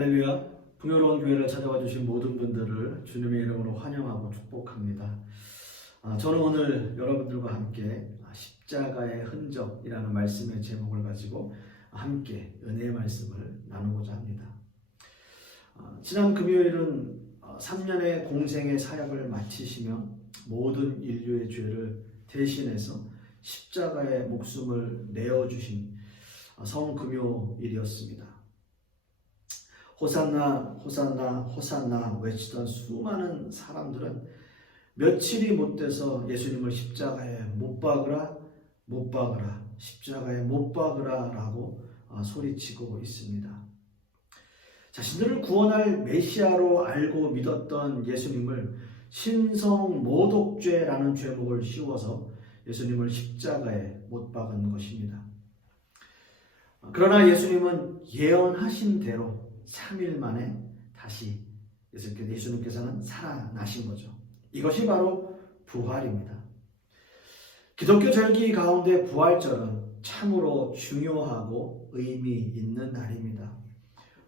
할렐루야. 풍요로운 교회를 찾아와 주신 모든 분들을 주님의 이름으로 환영하고 축복합니다. 저는 오늘 여러분들과 함께 십자가의 흔적이라는 말씀의 제목을 가지고 함께 은혜의 말씀을 나누고자 합니다. 지난 금요일은 3년의 공생의 사역을 마치시며 모든 인류의 죄를 대신해서 십자가의 목숨을 내어주신 성금요일이었습니다. 호산나 호산나 호산나 외치던 수많은 사람들은 며칠이 못 돼서 예수님을 십자가에 못 박으라 못 박으라 십자가에 못 박으라 라고 소리치고 있습니다. 자신들을 구원할 메시아로 알고 믿었던 예수님을 신성모독죄라는 죄목을 씌워서 예수님을 십자가에 못 박은 것입니다. 그러나 예수님은 예언하신 대로 3일 만에 다시 예수님께서는 살아나신 거죠. 이것이 바로 부활입니다. 기독교 절기 가운데 부활절은 참으로 중요하고 의미 있는 날입니다.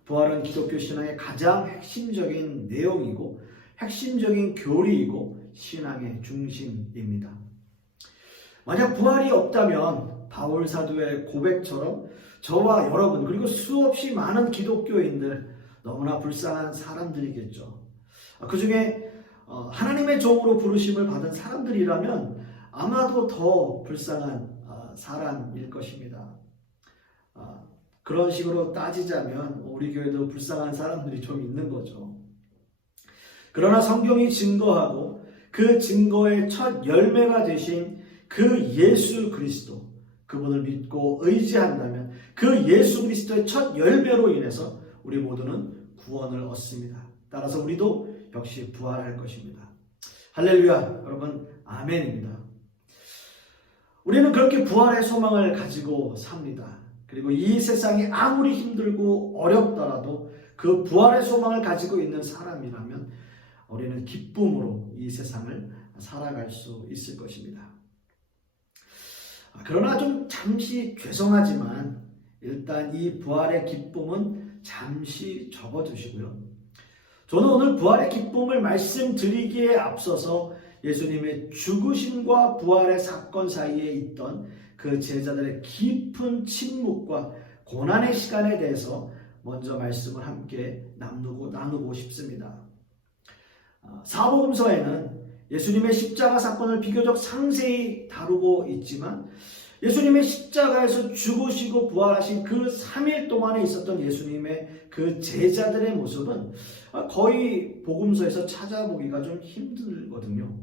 부활은 기독교 신앙의 가장 핵심적인 내용이고 핵심적인 교리이고 신앙의 중심입니다. 만약 부활이 없다면 바울 사도의 고백처럼 저와 여러분 그리고 수없이 많은 기독교인들 너무나 불쌍한 사람들이겠죠. 그 중에 하나님의 종으로 부르심을 받은 사람들이라면 아마도 더 불쌍한 사람일 것입니다. 그런 식으로 따지자면 우리 교회도 불쌍한 사람들이 좀 있는 거죠. 그러나 성경이 증거하고 그 증거의 첫 열매가 되신 그 예수 그리스도, 그분을 믿고 의지한다면 그 예수 그리스도의 첫 열매로 인해서 우리 모두는 구원을 얻습니다. 따라서 우리도 역시 부활할 것입니다. 할렐루야. 여러분 아멘입니다. 우리는 그렇게 부활의 소망을 가지고 삽니다. 그리고 이 세상이 아무리 힘들고 어렵더라도 그 부활의 소망을 가지고 있는 사람이라면 우리는 기쁨으로 이 세상을 살아갈 수 있을 것입니다. 그러나 좀 잠시 죄송하지만 일단 이 부활의 기쁨은 잠시 접어두시고요. 저는 오늘 부활의 기쁨을 말씀드리기에 앞서서 예수님의 죽으심과 부활의 사건 사이에 있던 그 제자들의 깊은 침묵과 고난의 시간에 대해서 먼저 말씀을 함께 나누고 싶습니다. 사복음서에는 예수님의 십자가 사건을 비교적 상세히 다루고 있지만 예수님의 십자가에서 죽으시고 부활하신 그 3일 동안에 있었던 예수님의 그 제자들의 모습은 거의 복음서에서 찾아보기가 좀 힘들거든요.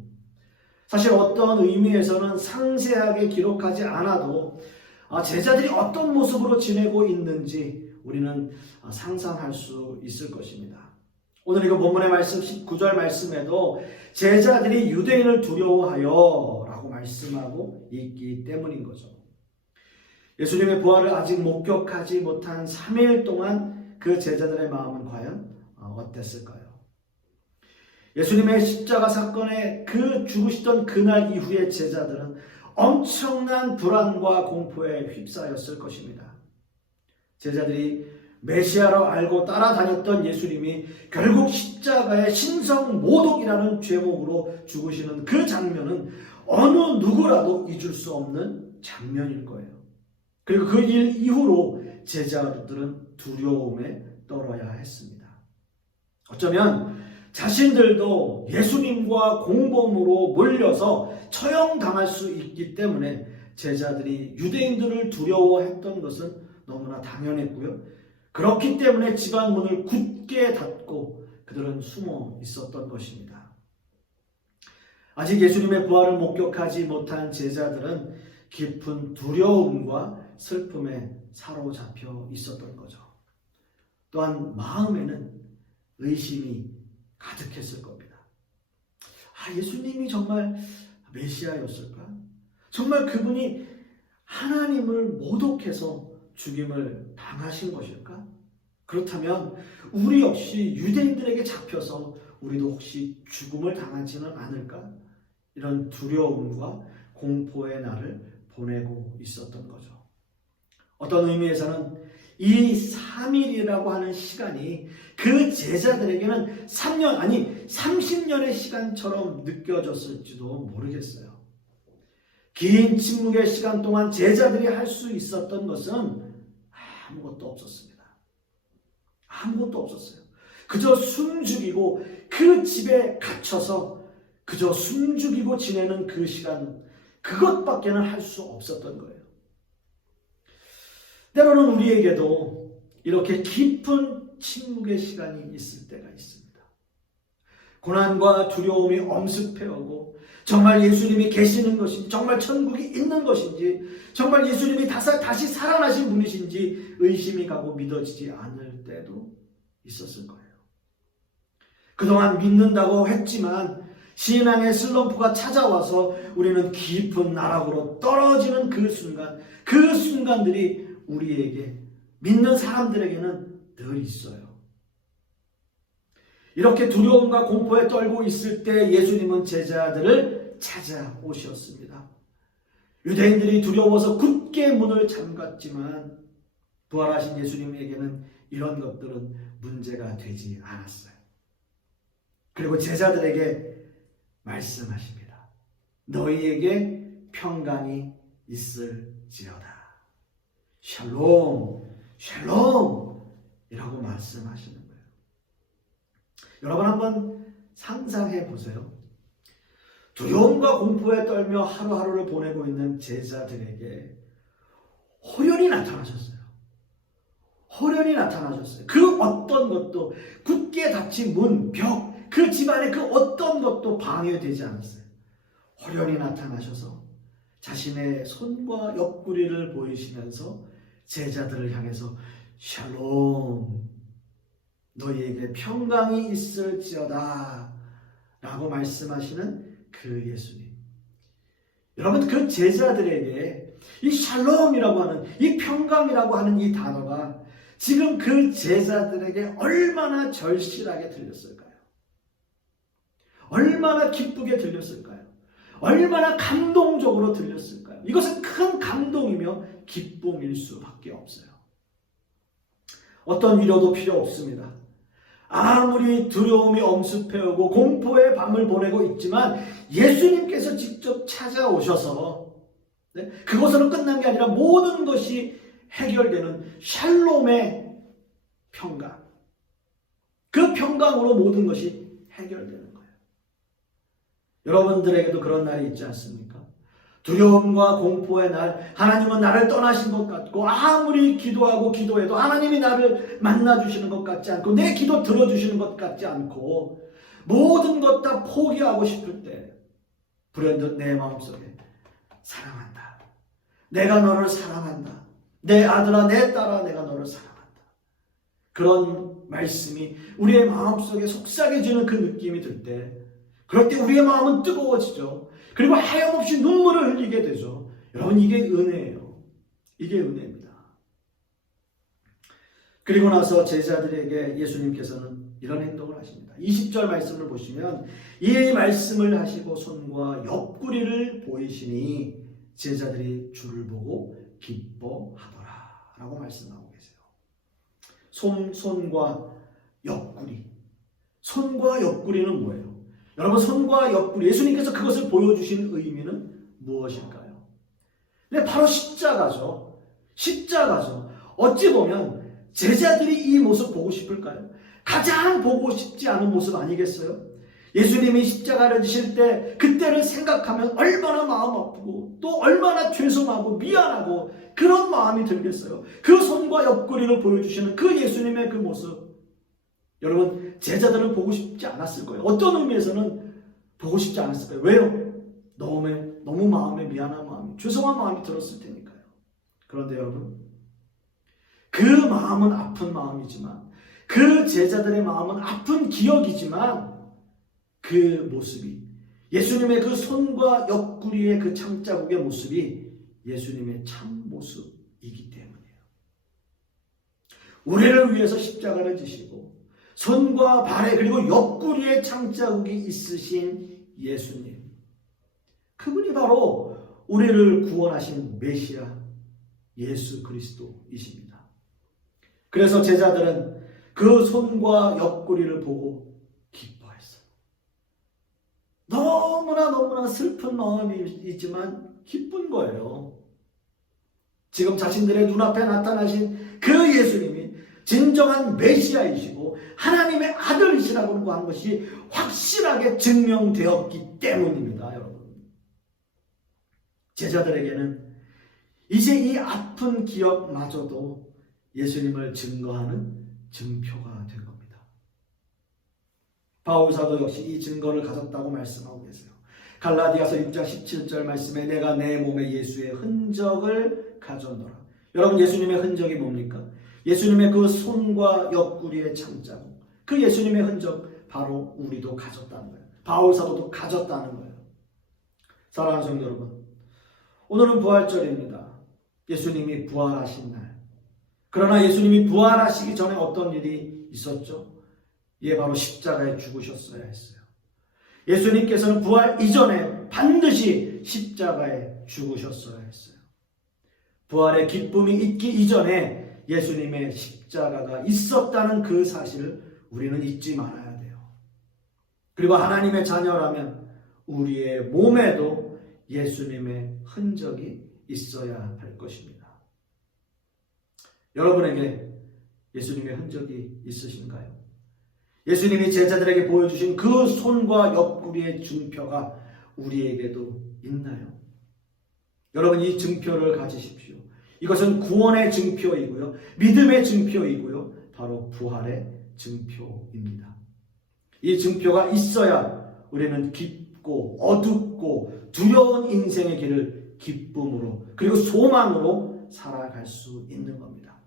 사실 어떤 의미에서는 상세하게 기록하지 않아도 제자들이 어떤 모습으로 지내고 있는지 우리는 상상할 수 있을 것입니다. 오늘 이거 본문의 말씀 19절 말씀에도 제자들이 유대인을 두려워하여 라고 말씀하고 있기 때문인 거죠. 예수님의 부활을 아직 목격하지 못한 3일 동안 그 제자들의 마음은 과연 어땠을까요? 예수님의 십자가 사건의 그 죽으시던 그날 이후에 제자들은 엄청난 불안과 공포에 휩싸였을 것입니다. 제자들이 메시아로 알고 따라다녔던 예수님이 결국 십자가의 신성모독이라는 죄목으로 죽으시는 그 장면은 어느 누구라도 잊을 수 없는 장면일 거예요. 그리고 그 일 이후로 제자들은 두려움에 떨어야 했습니다. 어쩌면 자신들도 예수님과 공범으로 몰려서 처형당할 수 있기 때문에 제자들이 유대인들을 두려워했던 것은 너무나 당연했고요. 그렇기 때문에 집안 문을 굳게 닫고 그들은 숨어 있었던 것입니다. 아직 예수님의 부활을 목격하지 못한 제자들은 깊은 두려움과 슬픔에 사로잡혀 있었던 거죠. 또한 마음에는 의심이 가득했을 겁니다. 예수님이 정말 메시아였을까? 정말 그분이 하나님을 모독해서 죽임을 당하신 것일까? 그렇다면 우리 역시 유대인들에게 잡혀서 우리도 혹시 죽음을 당하지는 않을까? 이런 두려움과 공포의 날을 보내고 있었던 거죠. 어떤 의미에서는 이 3일이라고 하는 시간이 그 제자들에게는 3년 아니 30년의 시간처럼 느껴졌을지도 모르겠어요. 긴 침묵의 시간 동안 제자들이 할 수 있었던 것은 아무것도 없었습니다. 아무것도 없었어요. 그저 숨죽이고 그 집에 갇혀서 그저 숨죽이고 지내는 그 시간, 그것밖에는 할 수 없었던 거예요. 때로는 우리에게도 이렇게 깊은 침묵의 시간이 있을 때가 있습니다. 고난과 두려움이 엄습해오고 정말 예수님이 계시는 것인지, 정말 천국이 있는 것인지, 정말 예수님이 다시 살아나신 분이신지 의심이 가고 믿어지지 않을 때도 있었을 거예요. 그동안 믿는다고 했지만 신앙의 슬럼프가 찾아와서 우리는 깊은 나락으로 떨어지는 그 순간들이 우리에게, 믿는 사람들에게는 늘 있어요. 이렇게 두려움과 공포에 떨고 있을 때 예수님은 제자들을 찾아오셨습니다. 유대인들이 두려워서 굳게 문을 잠갔지만 부활하신 예수님에게는 이런 것들은 문제가 되지 않았어요. 그리고 제자들에게 말씀하십니다. 너희에게 평강이 있을지어다. 샬롬, 샬롬 이라고 말씀하시는 거예요. 여러분 한번 상상해 보세요. 두려움과 공포에 떨며 하루하루를 보내고 있는 제자들에게 호련히 나타나셨어요. 호련히 나타나셨어요. 그 어떤 것도, 굳게 닫힌 문, 벽, 그 집안의 그 어떤 것도 방해되지 않았어요. 호련히 나타나셔서 자신의 손과 옆구리를 보이시면서 제자들을 향해서 샬롬, 너희에게 평강이 있을지어다 라고 말씀하시는 그 예수님. 여러분, 그 제자들에게 이 샬롬이라고 하는, 이 평강이라고 하는 이 단어가 지금 그 제자들에게 얼마나 절실하게 들렸을까요? 얼마나 기쁘게 들렸을까요? 얼마나 감동적으로 들렸을까요? 이것은 큰 감동이며 기쁨일 수밖에 없어요. 어떤 위로도 필요 없습니다. 아무리 두려움이 엄습해오고 공포의 밤을 보내고 있지만 예수님께서 직접 찾아오셔서 그것으로 끝난 게 아니라 모든 것이 해결되는 샬롬의 평강, 그 평강으로 모든 것이 해결되는 거예요. 여러분들에게도 그런 날이 있지 않습니까? 두려움과 공포의 날, 하나님은 나를 떠나신 것 같고 아무리 기도하고 기도해도 하나님이 나를 만나주시는 것 같지 않고 내 기도 들어주시는 것 같지 않고 모든 것 다 포기하고 싶을 때 불현듯 내 마음속에 사랑한다, 내가 너를 사랑한다, 내 아들아 내 딸아 내가 너를 사랑한다, 그런 말씀이 우리의 마음속에 속삭여지는 그 느낌이 들 때, 그럴 때 우리의 마음은 뜨거워지죠. 그리고 하염없이 눈물을 흘리게 되죠. 여러분, 이게 은혜예요. 이게 은혜입니다. 그리고 나서 제자들에게 예수님께서는 이런 행동을 하십니다. 20절 말씀을 보시면 이 말씀을 하시고 손과 옆구리를 보이시니 제자들이 주를 보고 기뻐하더라 라고 말씀하고 계세요. 손과 옆구리. 손과 옆구리는 뭐예요? 여러분, 손과 옆구리, 예수님께서 그것을 보여주신 의미는 무엇일까요? 네, 바로 십자가죠. 십자가죠. 어찌 보면 제자들이 이 모습 보고 싶을까요? 가장 보고 싶지 않은 모습 아니겠어요? 예수님이 십자가를 지실 때 그때를 생각하면 얼마나 마음 아프고 또 얼마나 죄송하고 미안하고 그런 마음이 들겠어요. 그 손과 옆구리를 보여주시는 그 예수님의 그 모습, 여러분, 제자들은 보고 싶지 않았을 거예요. 어떤 의미에서는 보고 싶지 않았을 거예요. 왜요? 너무 마음에 미안한 마음이, 죄송한 마음이 들었을 테니까요. 그런데 여러분, 그 마음은 아픈 마음이지만, 그 제자들의 마음은 아픈 기억이지만, 그 모습이, 예수님의 그 손과 옆구리의 그 창자국의 모습이 예수님의 참 모습이기 때문이에요. 우리를 위해서 십자가를 지시고 손과 발에 그리고 옆구리에 창자국이 있으신 예수님, 그분이 바로 우리를 구원하신 메시아 예수 그리스도이십니다. 그래서 제자들은 그 손과 옆구리를 보고 기뻐했어요. 너무나 슬픈 마음이지만 기쁜 거예요. 지금 자신들의 눈앞에 나타나신 그 예수님이 진정한 메시아이시고 하나님의 아들이시라고 하는 것이 확실하게 증명되었기 때문입니다, 여러분. 제자들에게는 이제 이 아픈 기억마저도 예수님을 증거하는 증표가 된 겁니다. 바울 사도 역시 이 증거를 가졌다고 말씀하고 계세요. 갈라디아서 6장 17절 말씀에 내가 내 몸에 예수의 흔적을 가졌노라. 여러분, 예수님의 흔적이 뭡니까? 예수님의 그 손과 옆구리의 창자국, 그 예수님의 흔적 바로 우리도 가졌다는 거예요. 바울 사도도 가졌다는 거예요. 사랑하는 성도 여러분, 오늘은 부활절입니다. 예수님이 부활하신 날. 그러나 예수님이 부활하시기 전에 어떤 일이 있었죠? 예, 바로 십자가에 죽으셨어야 했어요. 예수님께서는 부활 이전에 반드시 십자가에 죽으셨어야 했어요. 부활의 기쁨이 있기 이전에 예수님의 십자가가 있었다는 그 사실을 우리는 잊지 말아야 돼요. 그리고 하나님의 자녀라면 우리의 몸에도 예수님의 흔적이 있어야 할 것입니다. 여러분에게 예수님의 흔적이 있으신가요? 예수님이 제자들에게 보여주신 그 손과 옆구리의 증표가 우리에게도 있나요? 여러분, 이 증표를 가지십시오. 이것은 구원의 증표이고요, 믿음의 증표이고요, 바로 부활의 증표입니다. 이 증표가 있어야 우리는 깊고 어둡고 두려운 인생의 길을 기쁨으로 그리고 소망으로 살아갈 수 있는 겁니다.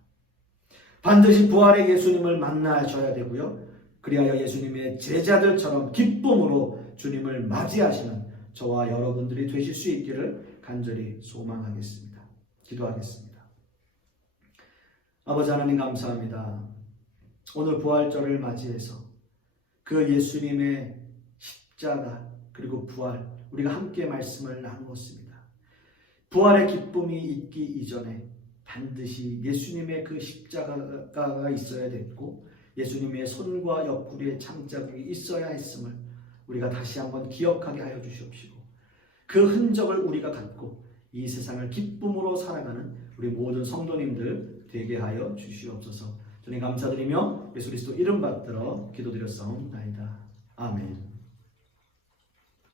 반드시 부활의 예수님을 만나셔야 되고요, 그리하여 예수님의 제자들처럼 기쁨으로 주님을 맞이하시는 저와 여러분들이 되실 수 있기를 간절히 소망하겠습니다. 기도하겠습니다. 아버지 하나님, 감사합니다. 오늘 부활절을 맞이해서 그 예수님의 십자가 그리고 부활, 우리가 함께 말씀을 나누었습니다. 부활의 기쁨이 있기 이전에 반드시 예수님의 그 십자가가 있어야 됐고 예수님의 손과 옆구리의 창자국이 있어야 했음을 우리가 다시 한번 기억하게 하여 주시옵시고, 그 흔적을 우리가 갖고 이 세상을 기쁨으로 살아가는 우리 모든 성도님들 되게 하여 주시옵소서. 주님 감사드리며 예수 그리스도 이름 받들어 기도드렸사옵나이다. 아멘.